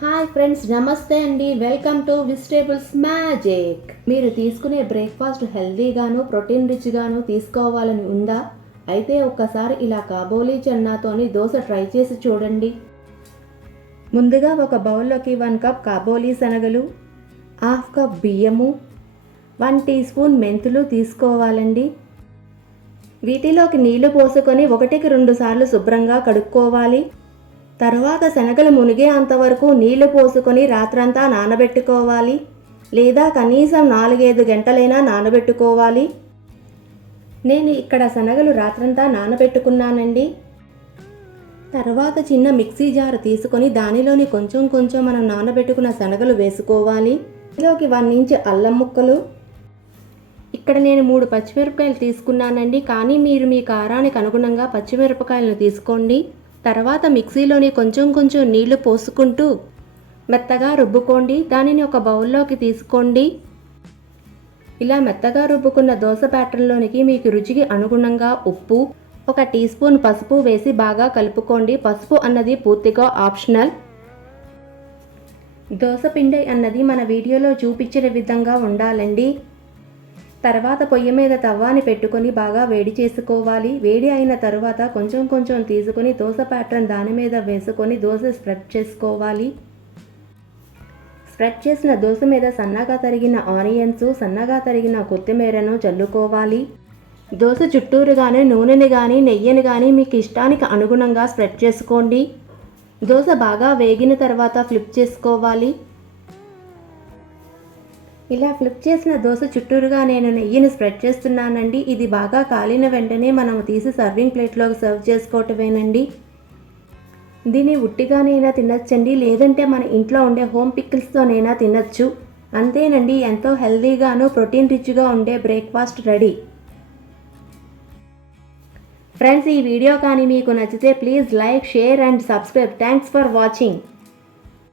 Hi friends, నమస్తే అండి. Welcome to vegetables magic. మీరు తీసుకునే బ్రేక్ఫాస్ట్ హెల్దీగాను ప్రోటీన్ రిచ్గాను తీసుకోవాలని ఉందా? అయితే ఒక్కసారి ఇలా కాబోలీ చెన్నాతోని దోశ ట్రై చేసి చూడండి. ముందుగా ఒక బౌల్లోకి 1 కప్ కాబోలీ శనగలు, హాఫ్ కప్ బియ్యము, 1 టీ స్పూన్ మెంతులు తీసుకోవాలండి. వీటిలోకి నీళ్లు పోసుకొని 1కి 2 సార్లు శుభ్రంగా కడుక్కోవాలి. తర్వాత శనగలు మునిగే అంతవరకు నీళ్లు పోసుకొని రాత్రంతా నానబెట్టుకోవాలి, లేదా కనీసం 4-5 గంటలైనా నానబెట్టుకోవాలి. నేను ఇక్కడ శనగలు రాత్రంతా నానబెట్టుకున్నానండి. తర్వాత చిన్న మిక్సీ జార్ తీసుకొని దానిలోని కొంచెం మనం నానబెట్టుకున్న శనగలు వేసుకోవాలి. ఇందులోకి 1 ఇంచ్ అల్లం ముక్కలు. ఇక్కడ నేను 3 పచ్చిమిరపకాయలు తీసుకున్నానండి, కానీ మీరు మీ కారానికి అనుగుణంగా పచ్చిమిరపకాయలను తీసుకోండి. తర్వాత మిక్సీలోని కొంచెం నీళ్లు పోసుకుంటూ మెత్తగా రుబ్బుకోండి. దానిని ఒక బౌల్లోకి తీసుకోండి. ఇలా మెత్తగా రుబ్బుకున్న దోశ బ్యాటర్లోనికి మీకు రుచికి అనుగుణంగా ఉప్పు, 1 టీ స్పూన్ పసుపు వేసి బాగా కలుపుకోండి. పసుపు అన్నది పూర్తిగా ఆప్షనల్. దోశ పిండి అన్నది మన వీడియోలో చూపించిన విధంగా ఉండాలండి. తర్వాత పొయ్యి మీద తవ్వాని పెట్టుకొని బాగా వేడి చేసుకోవాలి. వేడి అయిన తర్వాత కొంచెం తీసుకొని దోశ ప్యాటర్న్ దాని మీద వేసుకొని దోశ స్ప్రెడ్ చేసుకోవాలి. స్ప్రెడ్ చేసిన దోశ మీద సన్నగా తరిగిన ఆనియన్స్, సన్నగా తరిగిన కొత్తిమీరను చల్లుకోవాలి. దోశ చుట్టూరు కానీ నూనెని కానీ నెయ్యిని కానీ మీకు ఇష్టానికి అనుగుణంగా స్ప్రెడ్ చేసుకోండి. దోశ బాగా వేగిన తర్వాత ఫ్లిప్ చేసుకోవాలి. ఇలా ఫ్లిప్ చేసిన దోశ చుట్టూరుగా నేను నెయ్యిని స్ప్రెడ్ చేస్తున్నానండి. ఇది బాగా కాలిన వెంటనే మనం తీసి సర్వింగ్ ప్లేట్లోకి సర్వ్ చేసుకోవటమేనండి. దీన్ని ఉట్టిగానైనా తినచ్చండి, లేదంటే మన ఇంట్లో ఉండే హోమ్ పికిల్స్తోనైనా తినచ్చు. అంతేనండి, ఎంతో హెల్దీగాను ప్రోటీన్ రిచ్గా ఉండే బ్రేక్ఫాస్ట్ రెడీ. ఫ్రెండ్స్, ఈ వీడియో కానీ మీకు నచ్చితే please like, share and subscribe. Thanks for watching.